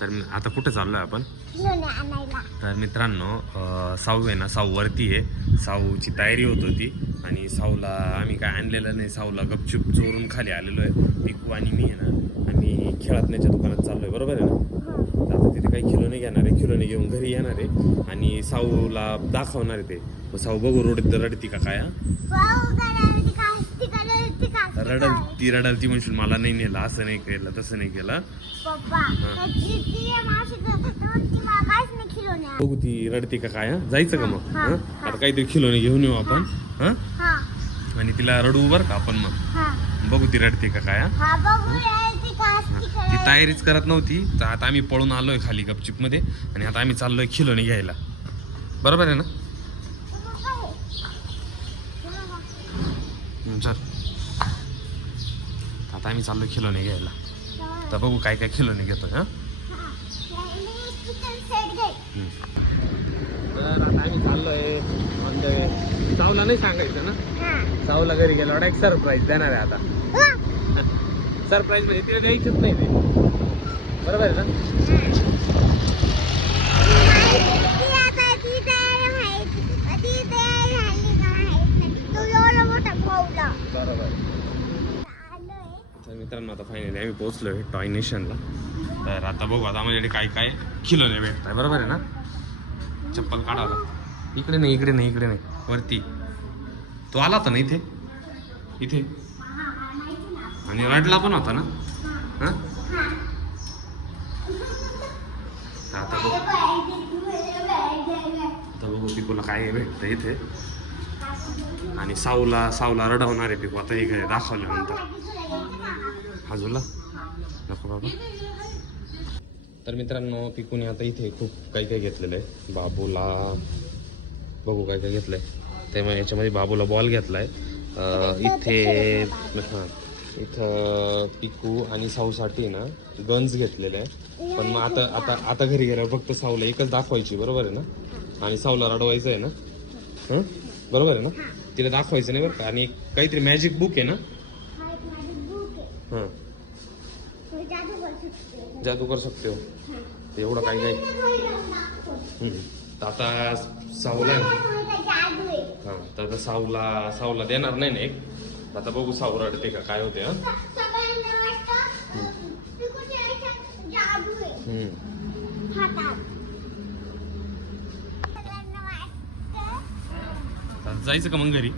तर आता कुठे चाललोय आपण? तर मित्रांनो, साऊ आहे ना, साऊ वरती आहे. साऊची तयारी होत होती आणि साऊला आम्ही काय आणलेलं नाही. साऊला गपचूप चोरून खाली आलेलो आहे. पिकू आणि मी आहे ना, आम्ही खेळातण्याच्या दुकानात चाललोय, बरोबर आहे ना? तर आता तिथे काही खिलोने घेणार आहे, खिलोने घेऊन घरी येणार आहे आणि साऊला दाखवणार आहे ते. साऊ बघू रडती का काय? रडल ती म्हणशील मला नाही नेलं, असं नाही केलं, तसं नाही केलं. बघू ती रडते का काय? जायचं का मग? आता काहीतरी खिलोने घेऊन येऊ आपण. आणि तिला रडू बर का आपण मग. बघू ती रडते का काय. ती तयारीच करत नव्हती. तर आता आम्ही पळून आलोय खाली गपचिप मध्ये आणि आता आम्ही चाललोय खिलोने घ्यायला, बरोबर आहे ना? चल आता आम्ही चाललोय खिलोने घ्यायला. तर बघू काय काय खिलोने घेतोय. तर आता आम्ही चाललोय. साऊला नाही सांगायचं ना? साऊला घरी गेल्यावर एक सरप्राईज देणार आहे आता. सरप्राईज म्हणजे तिला द्यायचंच नाही ते, बरोबर आहे ना? बरोबर. तर मित्रांनो, आता फायनली आम्ही पोहोचलोय टॉय नेशनला. तर आता बघू आता माझ्याकडे काय काय खिलोने भेटताय, बरोबर आहे ना? चप्पल काढावं. इकडे नाही, इकडे नाही, इकडे नाही, वरती. तो आला होता ना इथे, इथे आणि रडला पण होता ना. आता बघू पिकूला काय भेटतं इथे. आणि साऊला रडवणार आहे पिकू आता. हे दाखवल्यानंतर हाजूला नको बाबा. तर मित्रांनो, पिकूने आता इथे खूप काही काही घेतलेलं आहे. बाबूला बघू काय काय घेतलंय. त्यामुळे याच्यामध्ये बाबूला बॉल घेतलाय. इथे इथं पिकू आणि साऊसाठी ना गन्स घेतलेले आहे. पण मग आता घरी गेल्यावर फक्त साऊला एकच दाखवायची, बरोबर आहे ना? आणि साऊला रडवायचं आहे ना, बरोबर आहे ना? तिला दाखवायचं नाही बरं का. आणि काहीतरी मॅजिक बुक आहे ना? हां, जादू कर सकते हो. एवढं काही नाही. तर आता साऊला हां, तर आता साऊला देणार नाही ना एक. आता बघू साऊ रडते का काय होते. जायचं का मग घरी?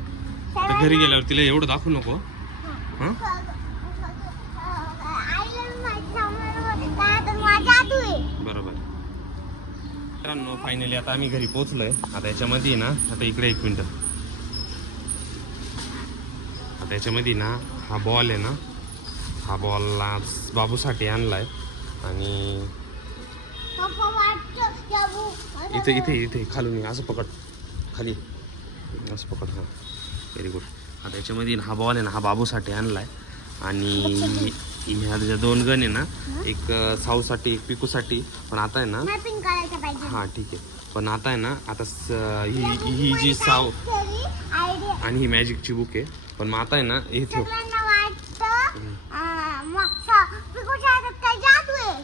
तर घरी गेल्यावर तिला एवढं दाखवू नको. बरोबर. मित्रांनो, फायनली आता आम्ही घरी पोहोचलोय. आता याच्यामध्ये ना, आता इकडे एक मिनिट. आता याच्यामध्ये ना हा बॉल आहे ना, हा बॉलला बाबूसाठी आणलाय. आणि इथे इथे इथे खालून असं पकड, खाली असं पकड. हां, व्हेरी गुड. आता याच्यामध्ये हा बॉल आहे ना, हा बाबूसाठी आणलाय. आणि ह्या ज्या दोन गन आहे ना, एक साऊसाठी एक पिकूसाठी. पण आता आहे ना, हां ठीक आहे. पण आता आहे ना, आता ही जी साऊ आणि ही मॅजिकची बुक आहे. पण मग आता आहे ना, हे ठेव.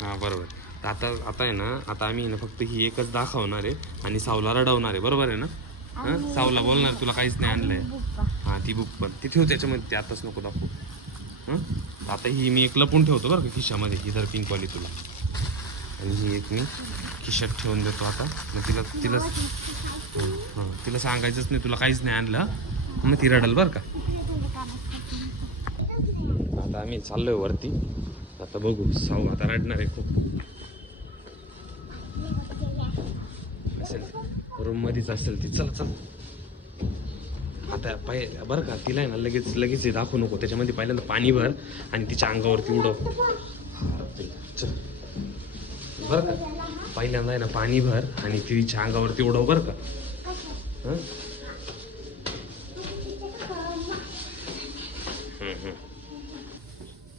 हां बरोबर. आता आहे ना, आता आम्ही ना फक्त ही एकच दाखवणार आहे आणि साऊला रडवणार आहे, बरोबर आहे ना? साऊला बोलणार तुला काहीच नाही आणलंय. हां, ती बुक पण ती ठेव त्याच्यामध्ये, ते आताच नको दाखवू. आता ही मी एक लपून ठेवतो बरं का खिशामध्ये, ही तर पिंकवाली तुला. आणि ही एक मी खिशात ठेवून देतो आता. मग तिला सांगायचंच नाही तुला काहीच नाही आणलं, मग ती रडल बरं का. आता आम्ही चाललोय वरती. आता बघू साऊ आता रडणार आहे खूप. असेल रूम मध्येच असेल ती. चल आता बरं का, तिला आहे ना लगेच दाखवू नको. त्याच्यामध्ये पहिल्यांदा पाणी भर आणि तिच्या अंगावरती उडव. चल बरं का, पहिल्यांदा आहे ना पाणी भर आणि तिच्या अंगावरती उडव बरं का.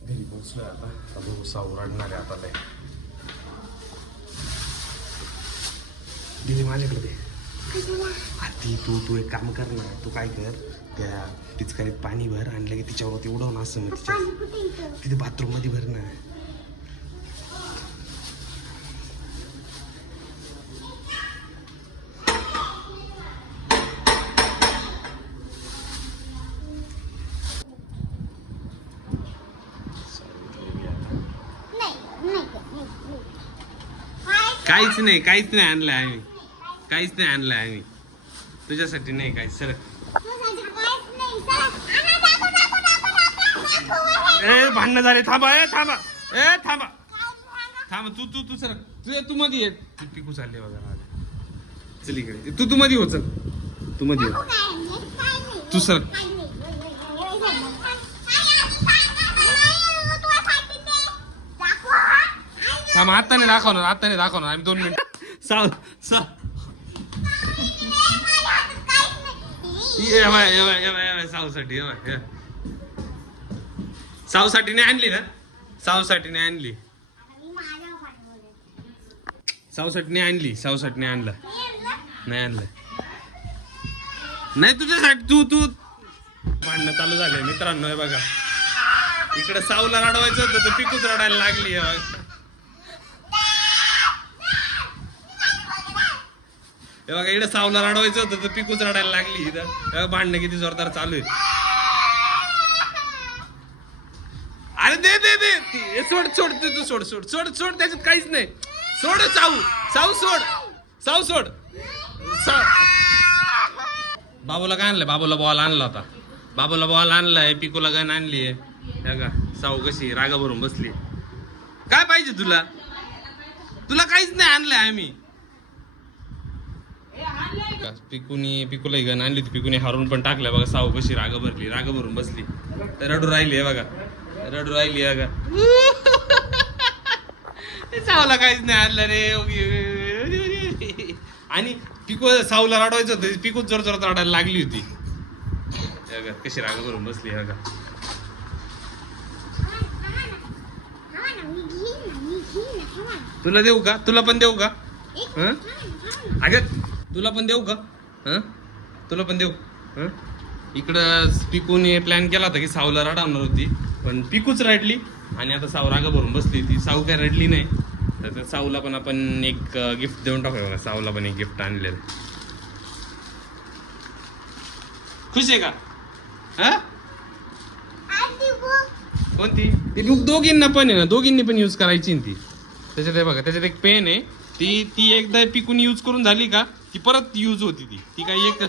घरी पोहोचलोय आता. बघू साऊ रडणार आहे आता लय. दिली माझ्याकडे दे. ती तू एक काम कर ना, तू काय कर, त्या पिचकारीत पाणी भर आणि लगे तिच्यावरती उडव ना. असं तिथे बाथरूम मध्ये भर ना. काहीच नाही आणलंय आम्ही. काहीच नाही आणलंय आम्ही. तुझ्यासाठी नाही काही. सर ए भांडणं झाले. थांबा. थांबा. तू तू तू सर तू मध्ये ये. पिकू चालले बघा. चल इकडे. तू मध्ये हो. चल तू मध्ये हो. तू सर थांब. आता नाही दाखवणार. आम्ही 2 मिनिट. साऊसाठी नाही आणली ना. साऊसाठी नाही आणलं. नाही आणलं. नाही तुझ्यासाठी. तू भांडणं चालू झाले मित्रांनो. हे बघा इकडे साऊला रडवायचं होतं तर पिकूच रडायला लागली. हे बघा इकडे साऊला रडवायचं होतं तर पिकूच रडायला लागली. इथं भांडणं किती जोरदार चालू आहे. अरे दे. सोड त्याच्यात काहीच नाही. सोड साऊ. बाबूला काय आणलंय. बाबूला बॉल आणला होता. बाबूला बॉल आणलाय. पिकूला गन आणली आहे. का साऊ कशी रागा भरून बसली. काय पाहिजे तुला. काहीच नाही आणलंय आम्ही. पिकूला गन आणली. पिकूने हारून पण टाकलं बघा. साऊ कशी रागा भरून बसली. रडू राहिली बघा. साऊला काहीच नाही आणलं रे. आणि पिकू साऊला रडवायचं होतं. पिकूच जोरात रडायला लागली होती. कशी रागा भरून बसली. तुला देऊ का. तुला पण देऊ का. अगं तुला पण देऊ. इकडं पिकूने प्लॅन केला होता की साऊला रडवणार होती. पण पिकूच रडली. आणि आता साऊ रागा भरून बसली होती. साऊ काय रडली नाही. तर साऊला पण आपण एक गिफ्ट देऊन टाकूया. साऊला पण एक गिफ्ट आणलेलं. खुश आहे का. कोणती. ती बुक दोघींना पण आहे ना. दोघींनी पण यूज करायची ती. त्याच्यात आहे बघा. त्याच्यात एक पेन आहे. ती एकदा पिकून यूज करून झाली का ती परत यूज होती. ती काही एक.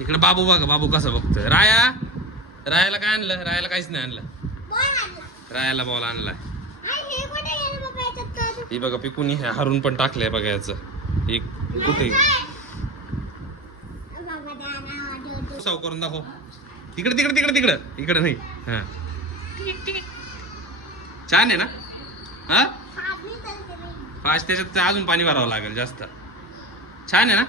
इकडे बाबू बघा. बाबू कसा बघतोय. रायाला काय आणलं. रायाला काहीच नाही आणलं. रायाला बॉल आणलाय. हे बघा पिकून हारून पण टाकलंय बघा. याचं एक कुठे साव करून दाखव. तिकडे नाही. हा छान आहे ना. फास्ट. त्याच्यात अजून पाणी भरावं लागेल जास्त. छान आहे ना.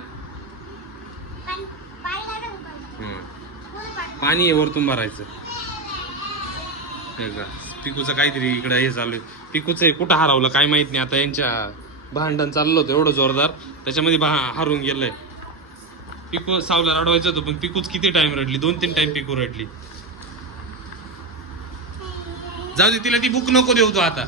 पाणी आहे वरतून भरायचं. पिकूचं काहीतरी इकडं हे चालू आहे. पिकूचं कुठं हरवलं काय माहित नाही. आता यांच्या भांडण चाललं होतं एवढं जोरदार. त्याच्यामध्ये हारून गेलंय. पिकू सावला रडवायचं होतं पण पिकूच किती टाइम रडली. 2-3 टाइम पिकू रडली. जाऊ दे तिला ती बुक नको देऊ तो आता.